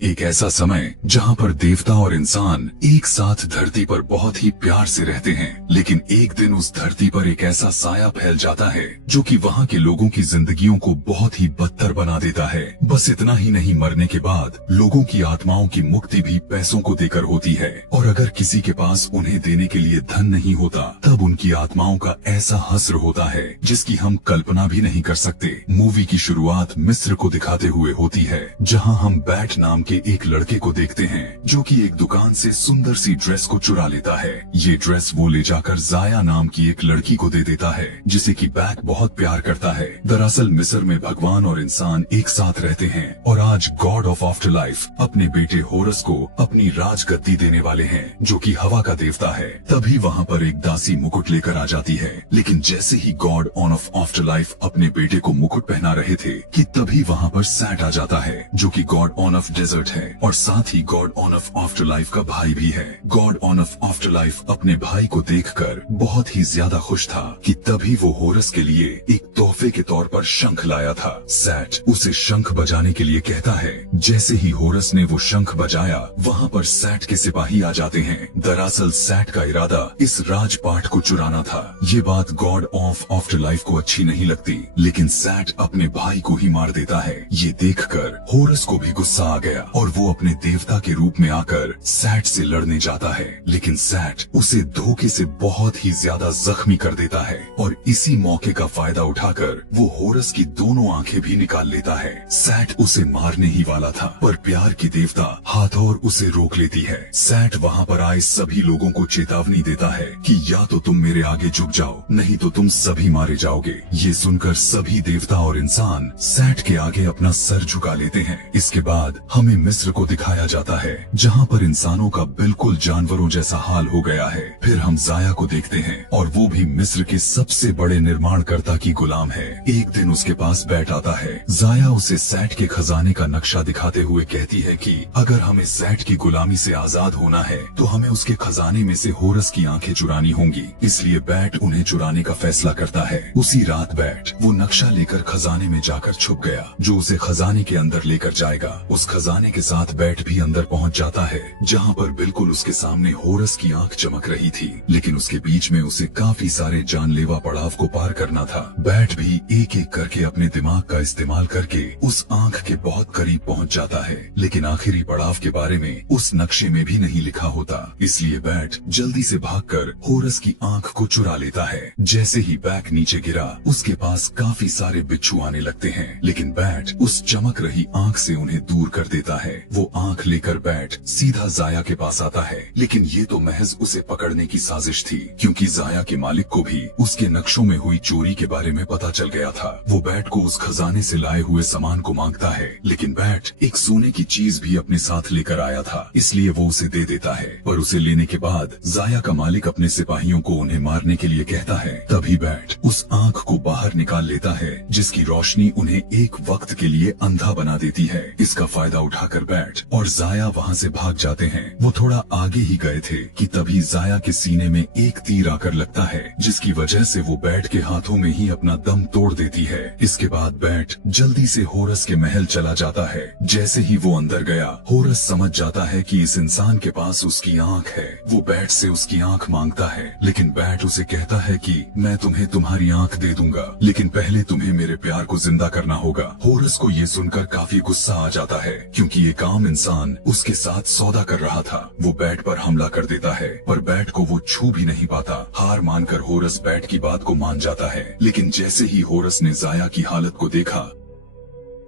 एक ऐसा समय जहाँ पर देवता और इंसान एक साथ धरती पर बहुत ही प्यार से रहते हैं, लेकिन एक दिन उस धरती पर एक ऐसा साया फैल जाता है जो कि वहाँ के लोगों की जिंदगियों को बहुत ही बदतर बना देता है। बस इतना ही नहीं, मरने के बाद लोगों की आत्माओं की मुक्ति भी पैसों को देकर होती है, और अगर किसी के पास उन्हें देने के लिए धन नहीं होता तब उनकी आत्माओं का ऐसा हश्र होता है जिसकी हम कल्पना भी नहीं कर सकते। मूवी की शुरुआत मिस्र को दिखाते हुए होती है, जहाँ हम बैट नाम के एक लड़के को देखते हैं जो कि एक दुकान से सुंदर सी ड्रेस को चुरा लेता है। ये ड्रेस वो ले जाकर जाया नाम की एक लड़की को दे देता है जिसे कि बैट बहुत प्यार करता है। दरअसल मिस्र में भगवान और इंसान एक साथ रहते हैं और आज गॉड ऑफ आफ्टर लाइफ अपने बेटे होरस को अपनी राजगद्दी देने वाले हैं जो कि हवा का देवता है। तभी वहाँ पर एक दासी मुकुट लेकर आ जाती है, लेकिन जैसे ही god on of after life अपने बेटे को मुकुट पहना रहे थे कि तभी वहाँ पर सैट आ जाता है जो कि गॉड ऑन ऑफ डेजर्ट है और साथ ही god on of after life का भाई भी है। God on of after life अपने भाई को देखकर बहुत ही ज्यादा खुश था कि तभी वो होरस के लिए एक तोहफे के तौर पर शंख लाया था। सैट उसे शंख बजाने के लिए कहता है। जैसे ही होरस ने वो शंख बजाया, वहाँ पर सैट के सिपाही आ जाते हैं। दरअसल सैट का इरादा इस राजपाट को चुराना था। ये बात गॉड ऑफ आफ्टर लाइफ को अच्छी नहीं लगती, लेकिन सैट अपने भाई को ही मार देता है। ये देखकर होरस को भी गुस्सा आ गया और वो अपने देवता के रूप में आकर सैट से लड़ने जाता है, लेकिन सैट उसे धोखे से बहुत ही ज्यादा जख्मी कर देता है और इसी मौके का फायदा उठाकर वो होरस की दोनों आंखें भी निकाल लेता है। सैट उसे मारने ही वाला था, पर प्यार की देवता हाथोर उसे रोक लेती है। सैट वहाँ पर आए सभी लोगों को चेतावनी देता है कि या तो तुम मेरे आगे झुक जाओ, नहीं तो तुम सभी मारे जाओगे। ये सुनकर सभी देवता और इंसान सैट के आगे अपना सर झुका लेते हैं। इसके बाद हमें मिस्र को दिखाया जाता है जहाँ पर इंसानों का बिल्कुल जानवरों जैसा हाल हो गया है। फिर हम जाया को देखते हैं और वो भी मिस्र के सबसे बड़े निर्माणकर्ता की गुलाम है। एक दिन उसके पास बैठ आता है। जाया उसे सैट के खजाने का नक्शा दिखाते हुए कहती है कि अगर हमें सैट की गुलामी से आजाद होना है तो हमें उसके खजाने में से होरस की आंखें चुरानी होंगी। इसलिए बैट उन्हें चुराने का फैसला करता है। उसी रात बैट वो नक्शा लेकर खजाने में जाकर छुप गया जो उसे खजाने के अंदर लेकर जाएगा। उस खजाने के साथ बैट भी अंदर पहुंच जाता है, जहां पर बिल्कुल उसके सामने होरस की आंख चमक रही थी, लेकिन उसके बीच में उसे काफी सारे जानलेवा पड़ाव को पार करना था। बैट भी एक एक करके अपने दिमाग का इस्तेमाल करके उस आंख के बहुत करीब पहुंच जाता है, लेकिन आखिरी पड़ाव के बारे में उस नक्शे में भी नहीं लिखा होता। इसलिए बैट जल्दी से भागकर होरस की आंख को चुरा लेता है। जैसे ही बैट नीचे गिरा, उसके पास काफी सारे बिच्छू आने लगते हैं, लेकिन बैट उस चमक रही आंख से उन्हें दूर कर देता है। वो आंख लेकर बैट सीधा जाया के पास आता है, लेकिन ये तो महज उसे पकड़ने की साजिश थी, क्योंकि जाया के मालिक को भी उसके नक्शों में हुई चोरी के बारे में पता चल गया था। वो बैट को उस खजाने से लाए हुए सामान को मांगता है, लेकिन बैट एक सोने की चीज भी अपने साथ लेकर आया था, इसलिए वो उसे दे देता है। पर उसे लेने के बाद जाया का मालिक अपने सिपाहियों को उन्हें मारने के लिए कहता है। तभी बैट उस आंख को बाहर निकाल लेता है जिसकी रोशनी उन्हें एक वक्त के लिए अंधा बना देती है। इसका फायदा उठाकर बैट और जाया वहाँ से भाग जाते हैं। वो थोड़ा आगे ही गए थे कि तभी जाया के सीने में एक तीर आकर लगता है, जिसकी वजह से वो बैट के हाथों में ही अपना दम तोड़ देती है। इसके बाद बैट जल्दी से होरस के महल चला जाता है। जैसे ही वो अंदर गया, होरस समझ जाता है कि इस इंसान के पास उसकी आंख है। वो बैट से उसकी आंख मांगता है, लेकिन बैट उसे कहता है कि मैं तुम्हें तुम्हारी आंख दे दूंगा, लेकिन पहले तुम्हें मेरे प्यार को जिंदा करना होगा। होरस को ये सुनकर काफी गुस्सा आ जाता है, क्योंकि एक आम इंसान उसके साथ सौदा कर रहा था। वो बैट पर हमला कर देता है, पर बैट को वो छू भी नहीं पाता। हार मानकर होरस बैट की बात को मान जाता है, लेकिन जैसे ही होरस ने जाया की हालत को देखा,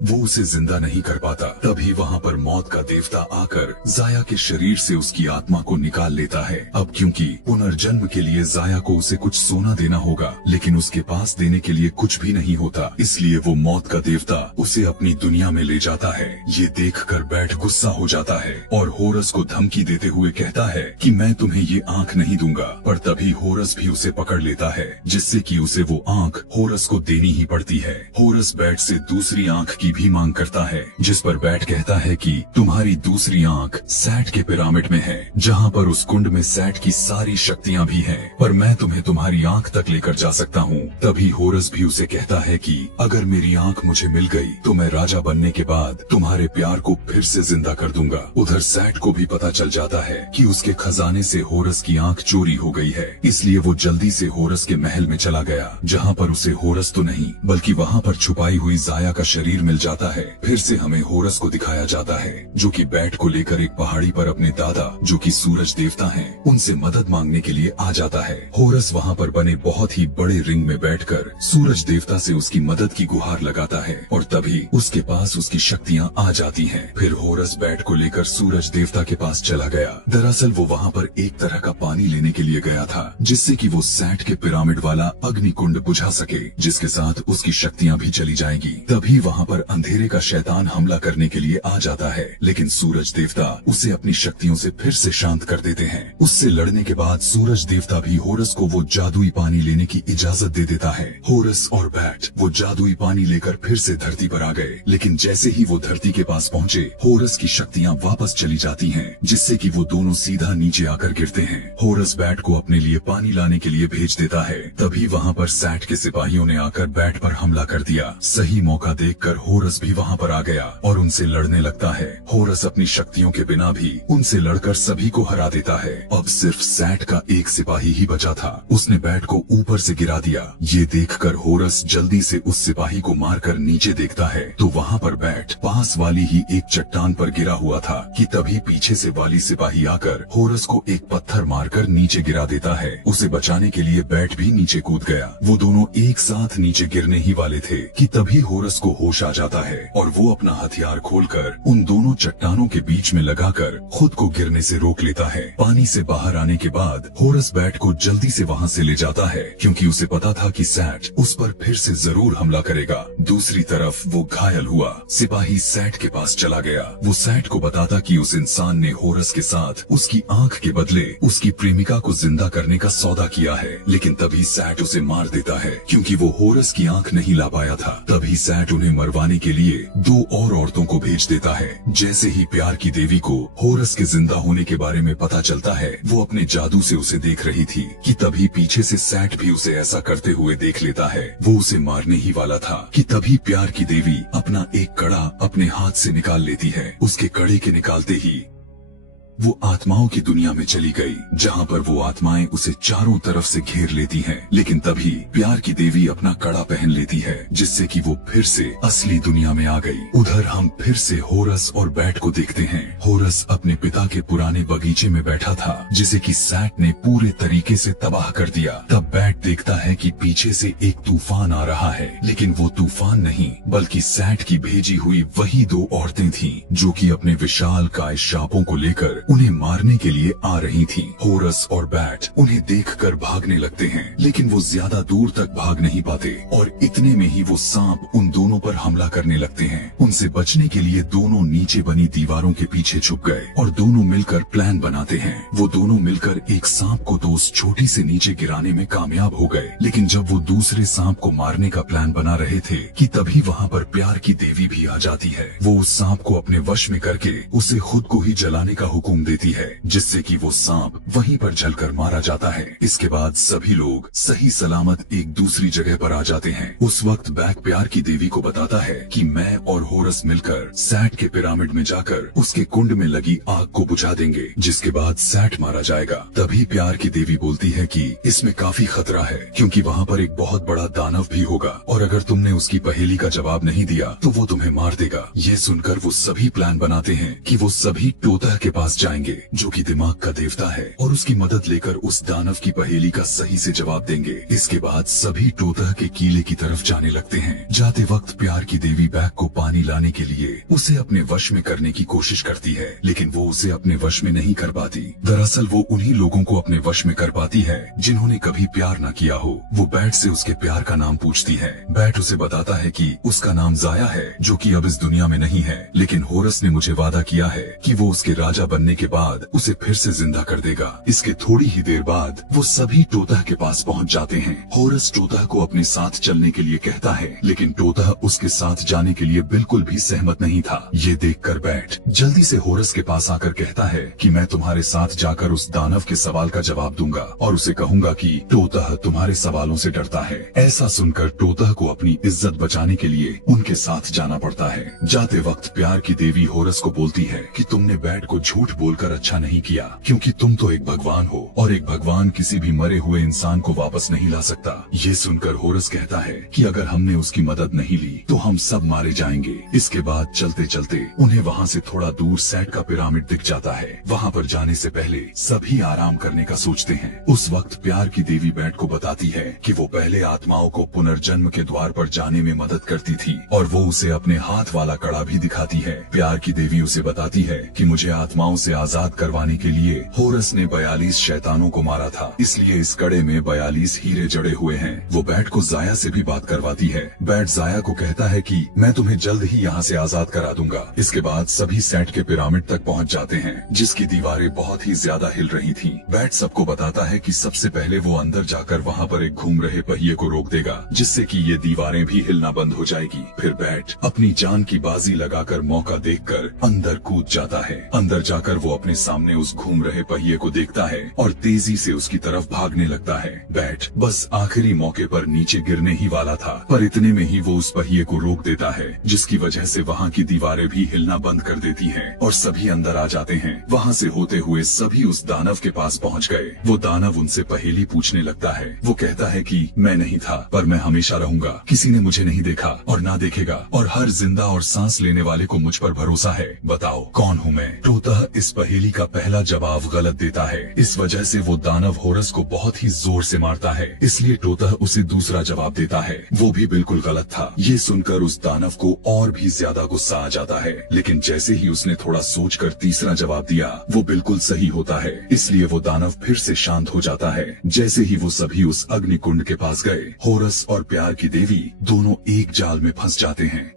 वो उसे जिंदा नहीं कर पाता। तभी वहाँ पर मौत का देवता आकर जाया के शरीर से उसकी आत्मा को निकाल लेता है। अब क्योंकि पुनर्जन्म के लिए जाया को उसे कुछ सोना देना होगा, लेकिन उसके पास देने के लिए कुछ भी नहीं होता, इसलिए वो मौत का देवता उसे अपनी दुनिया में ले जाता है। ये देखकर बैट गुस्सा हो जाता है और होरस को धमकी देते हुए कहता है कि मैं तुम्हें ये आंख नहीं दूंगा। पर तभी होरस भी उसे पकड़ लेता है, जिससे कि उसे वो आंख होरस को देनी ही पड़ती है। होरस बैट से दूसरी आंख की की भी मांग करता है, जिस पर बैट कहता है कि तुम्हारी दूसरी आंख सैट के पिरामिड में है, जहाँ पर उस कुंड में सैट की सारी शक्तियाँ भी हैं, पर मैं तुम्हें तुम्हारी आंख तक लेकर जा सकता हूँ। तभी होरस भी उसे कहता है कि अगर मेरी आंख मुझे मिल गई तो मैं राजा बनने के बाद तुम्हारे प्यार को फिर से जिंदा कर दूंगा। उधर सैट को भी पता चल जाता है कि उसके खजाने से होरस की आंख चोरी हो गई है, इसलिए वो जल्दी से होरस के महल में चला गया, जहाँ पर उसे होरस तो नहीं बल्कि वहाँ पर छुपाई हुई जाया का शरीर मिल जाता है। फिर से हमें होरस को दिखाया जाता है जो कि बैट को लेकर एक पहाड़ी पर अपने दादा जो कि सूरज देवता हैं उनसे मदद मांगने के लिए आ जाता है। होरस वहाँ पर बने बहुत ही बड़े रिंग में बैठकर सूरज देवता से उसकी मदद की गुहार लगाता है और तभी उसके पास उसकी शक्तियाँ आ जाती हैं। फिर होरस बैट को लेकर सूरज देवता के पास चला गया। दरअसल वो वहाँ पर एक तरह का पानी लेने के लिए गया था, जिससे कि वो सैट के पिरामिड वाला अग्नि कुंड बुझा सके, जिसके साथ उसकी शक्तियाँ भी चली जाएंगी। तभी वहाँ पर अंधेरे का शैतान हमला करने के लिए आ जाता है, लेकिन सूरज देवता उसे अपनी शक्तियों से फिर से शांत कर देते हैं। उससे लड़ने के बाद सूरज देवता भी होरस को वो जादुई पानी लेने की इजाजत दे देता है। होरस और बैट वो जादुई पानी लेकर फिर से धरती पर आ गए, लेकिन जैसे ही वो धरती के पास पहुँचे होरस की शक्तियाँ वापस चली जाती हैं, जिससे कि वो दोनों सीधा नीचे आकर गिरते हैं। होरस बैट को अपने लिए पानी लाने के लिए भेज देता है। तभी वहाँ पर सैट के सिपाहियों ने आकर बैट पर हमला कर दिया। सही मौका देखकर होरस भी वहाँ पर आ गया और उनसे लड़ने लगता है। होरस अपनी शक्तियों के बिना भी उनसे लड़कर सभी को हरा देता है। अब सिर्फ सैट का एक सिपाही ही बचा था, उसने बैट को ऊपर से गिरा दिया। ये देखकर होरस जल्दी से उस सिपाही को मारकर नीचे देखता है तो वहाँ पर बैट पास वाली ही एक चट्टान पर गिरा हुआ था कि तभी पीछे से वाली सिपाही आकर होरस को एक पत्थर मारकर नीचे गिरा देता है। उसे बचाने के लिए बैट भी नीचे कूद गया। वो दोनों एक साथ नीचे गिरने ही वाले थे कि तभी होरस को होश आ जाता है और वो अपना हथियार खोलकर उन दोनों चट्टानों के बीच में लगाकर खुद को गिरने से रोक लेता है। पानी से बाहर आने के बाद होरस बैट को जल्दी से वहाँ से ले जाता है, क्योंकि उसे पता था कि सैट उस पर फिर से जरूर हमला करेगा। दूसरी तरफ वो घायल हुआ सिपाही सैट के पास चला गया। वो सैट को बताता कि उस इंसान ने होरस के साथ उसकी आंख के बदले उसकी प्रेमिका को जिंदा करने का सौदा किया है, लेकिन तभी सैट उसे मार देता है क्योंकि वो होरस की आंख नहीं ला पाया था। तभी सैट उन्हें मरवाने के लिए दो और औरतों को भेज देता है। जैसे ही प्यार की देवी को होरस के जिंदा होने के बारे में पता चलता है, वो अपने जादू से उसे देख रही थी कि तभी पीछे से सैट भी उसे ऐसा करते हुए देख लेता है। वो उसे मारने ही वाला था कि तभी प्यार की देवी अपना एक कड़ा अपने हाथ से निकाल लेती है। उसके कड़े के निकालते ही वो आत्माओं की दुनिया में चली गई, जहाँ पर वो आत्माएं उसे चारों तरफ से घेर लेती हैं। लेकिन तभी प्यार की देवी अपना कड़ा पहन लेती है, जिससे कि वो फिर से असली दुनिया में आ गई। उधर हम फिर से होरस और बैट को देखते हैं। होरस अपने पिता के पुराने बगीचे में बैठा था, जिसे कि सैट ने पूरे तरीके से तबाह कर दिया। तब बैट देखता है कि पीछे से एक तूफान आ रहा है, लेकिन वो तूफान नहीं बल्कि सैट की भेजी हुई वही दो औरतें थीं, जो कि अपने विशाल काय शापों को लेकर उन्हें मारने के लिए आ रही थीं। होरस और बैट उन्हें देखकर भागने लगते हैं, लेकिन वो ज्यादा दूर तक भाग नहीं पाते और इतने में ही वो सांप उन दोनों पर हमला करने लगते हैं। उनसे बचने के लिए दोनों नीचे बनी दीवारों के पीछे छुप गए और दोनों मिलकर प्लान बनाते हैं। वो दोनों मिलकर एक सांप को तो उस छोटी से नीचे गिराने में कामयाब हो गए, लेकिन जब वो दूसरे सांप को मारने का प्लान बना रहे थे कि तभी वहाँ पर प्यार की देवी भी आ जाती है। वो उस सांप को अपने वश में करके उसे खुद को ही जलाने का हुक्म देती है, जिससे कि वो सांप वहीं पर जलकर मारा जाता है। इसके बाद सभी लोग सही सलामत एक दूसरी जगह पर आ जाते हैं। उस वक्त बैक प्यार की देवी को बताता है कि मैं और होरस मिलकर सैट के पिरामिड में जाकर उसके कुंड में लगी आग को बुझा देंगे, जिसके बाद सैट मारा जाएगा। तभी प्यार की देवी बोलती है कि इसमें काफी खतरा है, क्योंकि वहाँ पर एक बहुत बड़ा दानव भी होगा और अगर तुमने उसकी पहेली का जवाब नहीं दिया तो वो तुम्हें मार देगा। ये सुनकर वो सभी प्लान बनाते हैं कि वो सभी टोतह के पास जाएंगे, जो कि दिमाग का देवता है, और उसकी मदद लेकर उस दानव की पहेली का सही से जवाब देंगे। इसके बाद सभी टोतह के कीले की तरफ जाने लगते हैं। जाते वक्त प्यार की देवी बैग को पानी लाने के लिए उसे अपने वश में करने की कोशिश करती है, लेकिन वो उसे अपने वश में नहीं कर पाती। दरअसल वो उन्हीं लोगों को अपने वश में कर पाती है जिन्होंने कभी प्यार न किया हो। वो बैट से उसके प्यार का नाम पूछती है। बैट उसे बताता है कि उसका नाम जाया है, जो कि अब इस दुनिया में नहीं है, लेकिन होरस ने मुझे वादा किया है कि वो उसके राजा बनने मरने के बाद उसे फिर से जिंदा कर देगा। इसके थोड़ी ही देर बाद वो सभी टोतह के पास पहुंच जाते हैं। होरस टोतह को अपने साथ चलने के लिए कहता है, लेकिन टोतह उसके साथ जाने के लिए बिल्कुल भी सहमत नहीं था। ये देखकर बैट जल्दी से होरस के पास आकर कहता है कि मैं तुम्हारे साथ जाकर उस दानव के सवाल का जवाब दूंगा और उसे कहूंगा कि टोतह तुम्हारे सवालों से डरता है। ऐसा सुनकर टोतह को अपनी इज्जत बचाने के लिए उनके साथ जाना पड़ता है। जाते वक्त प्यार की देवी होरस को बोलती है कि तुमने बैट को झूठ बोलकर अच्छा नहीं किया, क्योंकि तुम तो एक भगवान हो और एक भगवान किसी भी मरे हुए इंसान को वापस नहीं ला सकता। ये सुनकर होरस कहता है कि अगर हमने उसकी मदद नहीं ली तो हम सब मारे जाएंगे। इसके बाद चलते चलते उन्हें वहाँ से थोड़ा दूर सेट का पिरामिड दिख जाता है। वहाँ पर जाने से पहले सभी आराम करने का सोचते हैं। उस वक्त प्यार की देवी बैट को बताती है कि वो पहले आत्माओं को पुनर्जन्म के द्वार पर जाने में मदद करती थी और वो उसे अपने हाथ वाला कड़ा भी दिखाती है। प्यार की देवी उसे बताती है कि मुझे आत्माओं से आजाद करवाने के लिए होरस ने 42 शैतानों को मारा था, इसलिए इस कड़े में 42 हीरे जड़े हुए हैं। वो बैट को जाया से भी बात करवाती है। बैट जाया को कहता है कि मैं तुम्हें जल्द ही यहाँ से आजाद करा दूंगा। इसके बाद सभी सेट के पिरामिड तक पहुँच जाते हैं, जिसकी दीवारें बहुत ही ज्यादा हिल रही थी। बैट सबको बताता है कि सबसे पहले वो अंदर जाकर वहाँ पर एक घूम रहे पहिए को रोक देगा, जिससे कि ये दीवारें भी हिलना बंद हो जाएगी। फिर बैट अपनी जान की बाजी लगाकर मौका देखकर अंदर कूद जाता है। अंदर जाकर वो अपने सामने उस घूम रहे पहिए को देखता है और तेजी से उसकी तरफ भागने लगता है। बैट बस आखिरी मौके पर नीचे गिरने ही वाला था, पर इतने में ही वो उस पहिए को रोक देता है, जिसकी वजह से वहाँ की दीवारें भी हिलना बंद कर देती हैं और सभी अंदर आ जाते हैं। वहाँ से होते हुए सभी उस दानव के पास पहुँच गए। वो दानव उनसे पहेली पूछने लगता है। वो कहता है कि मैं नहीं था, पर मैं हमेशा रहूंगा। किसी ने मुझे नहीं देखा और ना देखेगा और हर जिंदा और सांस लेने वाले को मुझ पर भरोसा है। बताओ कौन हूँ मैं? टोतह इस पहेली का पहला जवाब गलत देता है। इस वजह से वो दानव होरस को बहुत ही जोर से मारता है, इसलिए टोतह उसे दूसरा जवाब देता है। वो भी बिल्कुल गलत था। ये सुनकर उस दानव को और भी ज्यादा गुस्सा आ जाता है, लेकिन जैसे ही उसने थोड़ा सोचकर तीसरा जवाब दिया, वो बिल्कुल सही होता है। इसलिए वो दानव फिर से शांत हो जाता है। जैसे ही वो सभी उस अग्निकुंड के पास गए, होरस और प्यार की देवी दोनों एक जाल में फंस जाते हैं।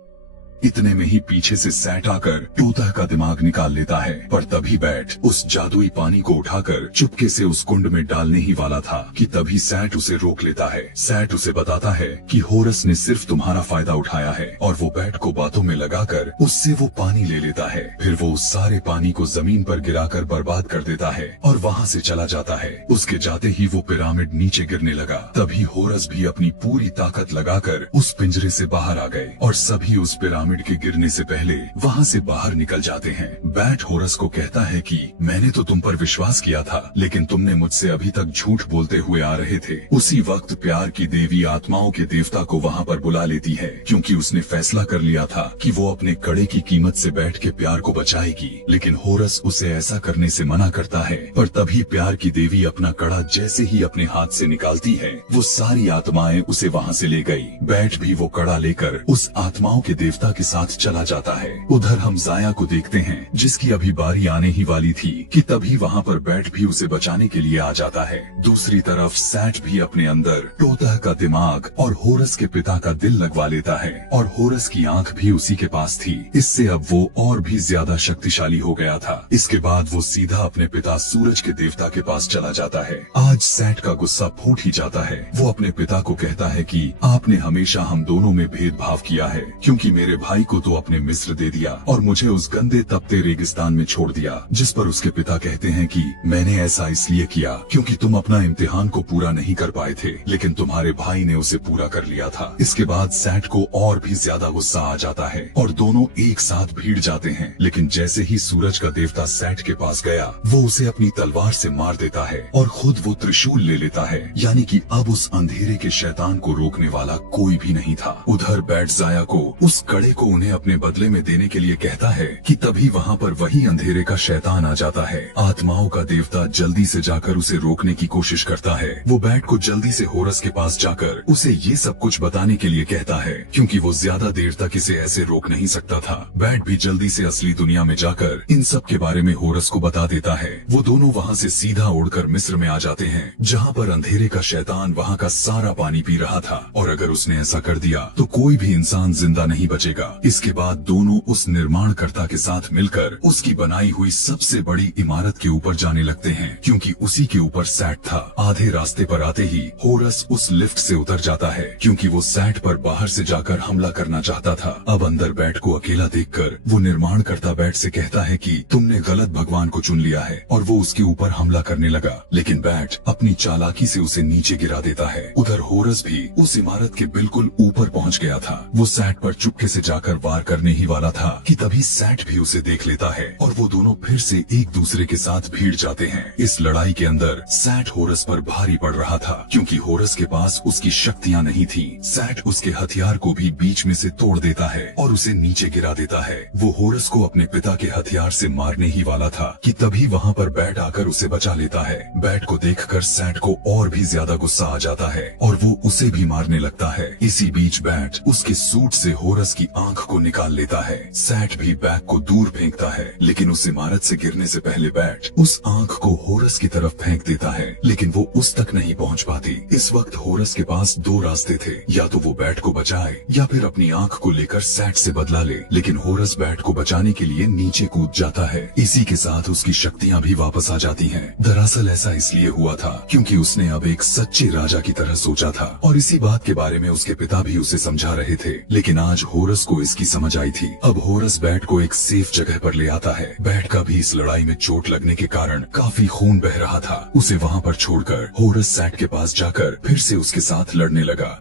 इतने में ही पीछे से सैट आकर टोतह का दिमाग निकाल लेता है, पर तभी बैट उस जादुई पानी को उठाकर चुपके से उस कुंड में डालने ही वाला था कि तभी सैट उसे रोक लेता है। सैट उसे बताता है कि होरस ने सिर्फ तुम्हारा फायदा उठाया है और वो बैट को बातों में लगाकर उससे वो पानी ले लेता है। फिर वो उस सारे पानी को जमीन पर गिराकर बर्बाद कर देता है और वहाँ से चला जाता है। उसके जाते ही वो पिरामिड नीचे गिरने लगा। तभी होरस भी अपनी पूरी ताकत लगाकर उस पिंजरे से बाहर आ गए और सभी उस पिरामिड के गिरने से पहले वहाँ से बाहर निकल जाते हैं। बैट होरस को कहता है कि मैंने तो तुम पर विश्वास किया था, लेकिन तुमने मुझसे अभी तक झूठ बोलते हुए आ रहे थे। उसी वक्त प्यार की देवी आत्माओं के देवता को वहाँ पर बुला लेती है, क्योंकि उसने फैसला कर लिया था कि वो अपने कड़े की कीमत से बैट के प्यार को बचाएगी। लेकिन होरस उसे ऐसा करने से मना करता है, पर तभी प्यार की देवी अपना कड़ा जैसे ही अपने हाथ से निकालती है, वो सारी आत्माएं उसे वहाँ से ले गई। बैट भी वो कड़ा लेकर उस आत्माओं के देवता के साथ चला जाता है। उधर हम जाया को देखते हैं, जिसकी अभी बारी आने ही वाली थी कि तभी वहाँ पर बैट भी उसे बचाने के लिए आ जाता है। दूसरी तरफ सैट भी अपने अंदर टोतह का दिमाग और होरस के पिता का दिल लगवा लेता है और होरस की आंख भी उसी के पास थी। इससे अब वो और भी ज्यादा शक्तिशाली हो गया था। इसके बाद वो सीधा अपने पिता सूरज के देवता के पास चला जाता है। आज सैट का गुस्सा फूट ही जाता है। वो अपने पिता को कहता है कि आपने हमेशा हम दोनों में भेदभाव किया है, क्योंकि मेरे भाई को तो अपने मिस्र दे दिया और मुझे उस गंदे तपते रेगिस्तान में छोड़ दिया। जिस पर उसके पिता कहते हैं कि मैंने ऐसा इसलिए किया क्योंकि तुम अपना इम्तिहान को पूरा नहीं कर पाए थे, लेकिन तुम्हारे भाई ने उसे पूरा कर लिया था। इसके बाद सैट को और भी ज्यादा गुस्सा आ जाता है और दोनों एक साथ भीड़ जाते हैं। लेकिन जैसे ही सूरज का देवता सैट के पास गया, वो उसे अपनी तलवार से मार देता है और खुद वो त्रिशूल ले लेता है, यानी कि अब उस अंधेरे के शैतान को रोकने वाला कोई भी नहीं था। उधर बैट जाया को उस कड़े को उन्हें अपने बदले में देने के लिए कहता है कि तभी वहाँ पर वही अंधेरे का शैतान आ जाता है। आत्माओं का देवता जल्दी से जाकर उसे रोकने की कोशिश करता है। वो बैट को जल्दी से होरस के पास जाकर उसे ये सब कुछ बताने के लिए कहता है, क्योंकि वो ज्यादा देर तक इसे ऐसे रोक नहीं सकता था। बैट भी जल्दी से असली दुनिया में जाकर इन सब के बारे में होरस को बता देता है। वो दोनों वहाँ से सीधा उड़कर मिस्र में आ जाते हैं, जहाँ पर अंधेरे का शैतान वहाँ का सारा पानी पी रहा था और अगर उसने ऐसा कर दिया तो कोई भी इंसान जिंदा नहीं बचेगा। लगा। इसके बाद दोनों उस निर्माणकर्ता के साथ मिलकर उसकी बनाई हुई सबसे बड़ी इमारत के ऊपर जाने लगते हैं, क्योंकि उसी के ऊपर सैट था। आधे रास्ते पर आते ही होरस उस लिफ्ट से उतर जाता है, क्योंकि वो सैट पर बाहर से जाकर हमला करना चाहता था। अब अंदर बैट को अकेला देखकर वो निर्माणकर्ता बैट से कहता है कि तुमने गलत भगवान को चुन लिया है, और वो उसके ऊपर हमला करने लगा। लेकिन बैट अपनी चालाकी से उसे नीचे गिरा देता है। उधर होरस भी उस इमारत के बिल्कुल ऊपर पहुंच गया था। वो सैट पर चुपके से जाकर वार करने ही वाला था कि तभी सैट भी उसे देख लेता है और वो दोनों फिर से एक दूसरे के साथ भीड़ जाते हैं। इस लड़ाई के अंदर सैट होरस पर भारी पड़ रहा था, क्योंकि होरस के पास उसकी शक्तियां नहीं थी। सैट उसके हथियार को भी बीच में से तोड़ देता है और उसे नीचे गिरा देता है। वो होरस को अपने पिता के हथियार से मारने ही वाला था कि तभी वहाँ पर बैट आकर उसे बचा लेता है। बैट को देखकर सैट को और भी ज्यादा गुस्सा आ जाता है और वो उसे भी मारने लगता है। इसी बीच बैट उसके सूट से होरस की आंख को निकाल लेता है। सैट भी बैग को दूर फेंकता है, लेकिन उस इमारत से गिरने से पहले बैट उस आंख को होरस की तरफ फेंक देता है, लेकिन वो उस तक नहीं पहुंच पाती। इस वक्त होरस के पास दो रास्ते थे, या तो वो बैट को बचाए या फिर अपनी आंख को लेकर सैट से बदला ले। लेकिन होरस बैट को बचाने के लिए नीचे कूद जाता है। इसी के साथ उसकी शक्तियां भी वापस आ जाती हैं। दरअसल ऐसा इसलिए हुआ था क्योंकि उसने अब एक सच्चे राजा की तरह सोचा था, और इसी बात के बारे में उसके पिता भी उसे समझा रहे थे। लेकिन आज होरस को इसकी समझ आई थी। अब होरस बैट को एक सेफ जगह पर ले आता है। बैट का भी इस लड़ाई में चोट लगने के कारण काफी खून बह रहा था। उसे वहाँ पर छोड़कर होरस सैट के पास जाकर फिर से उसके साथ लड़ने लगा।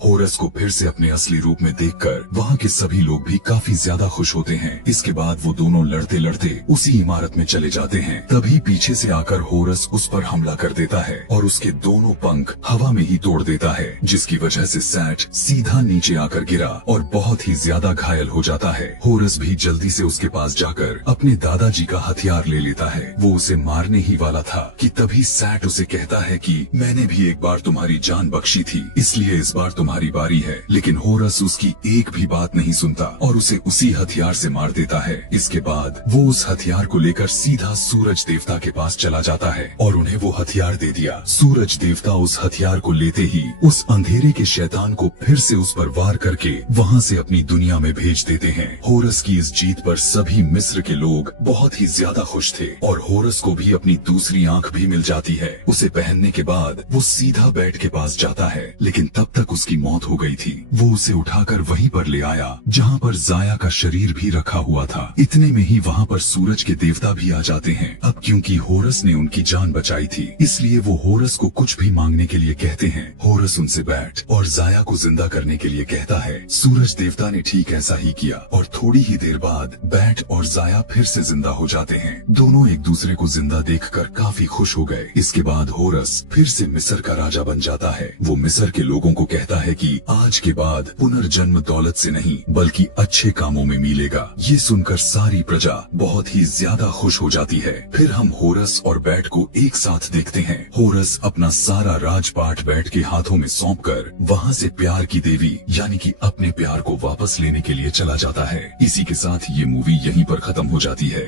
होरस को फिर से अपने असली रूप में देखकर वहाँ के सभी लोग भी काफी ज्यादा खुश होते हैं। इसके बाद वो दोनों लड़ते लड़ते उसी इमारत में चले जाते हैं। तभी पीछे से आकर होरस उस पर हमला कर देता है और उसके दोनों पंख हवा में ही तोड़ देता है, जिसकी वजह से सैट सीधा नीचे आकर गिरा और बहुत ही ज्यादा घायल हो जाता है। होरस भी जल्दी से उसके पास जाकर अपने दादाजी का हथियार ले लेता है। वो उसे मारने ही वाला था कि तभी सैट उसे कहता है कि मैंने भी एक बार तुम्हारी जान बख्शी थी, इसलिए इस बार तुम्हारी बारी है। लेकिन होरस उसकी एक भी बात नहीं सुनता और उसे उसी हथियार से मार देता है। इसके बाद वो उस हथियार को लेकर सीधा सूरज देवता के पास चला जाता है और उन्हें वो हथियार दे दिया। सूरज देवता उस हथियार को लेते ही उस अंधेरे के शैतान को फिर से उस पर वार करके वहाँ से अपनी दुनिया में भेज देते हैं। होरस की इस जीत पर सभी मिस्र के लोग बहुत ही ज्यादा खुश थे और होरस को भी अपनी दूसरी आंख भी मिल जाती है। उसे पहनने के बाद वो सीधा बैट के पास जाता है, लेकिन तब तक उसकी मौत हो गई थी। वो उसे उठाकर वहीं पर ले आया जहाँ पर जाया का शरीर भी रखा हुआ था। इतने में ही वहाँ पर सूरज के देवता भी आ जाते हैं। अब क्योंकि होरस ने उनकी जान बचाई थी, इसलिए वो होरस को कुछ भी मांगने के लिए कहते हैं। होरस उनसे बैट और जाया को जिंदा करने के लिए कहता है। सूरज देवता ने ठीक ऐसा ही किया और थोड़ी ही देर बाद बैट और जाया फिर से जिंदा हो जाते हैं। दोनों एक दूसरे को जिंदा देखकर काफी खुश हो गए। इसके बाद होरस फिर से मिस्र का राजा बन जाता है। वो मिस्र के लोगों को कहता है कि आज के बाद पुनर्जन्म दौलत से नहीं बल्कि अच्छे कामों में मिलेगा। ये सुनकर सारी प्रजा बहुत ही ज्यादा खुश हो जाती है। फिर हम होरस और बैट को एक साथ देखते हैं। होरस अपना सारा राजपाट बैट के हाथों में सौंपकर वहाँ से प्यार की देवी यानी कि अपने प्यार को वापस लेने के लिए चला जाता है। इसी के साथ ये मूवी यहीं पर खत्म हो जाती है।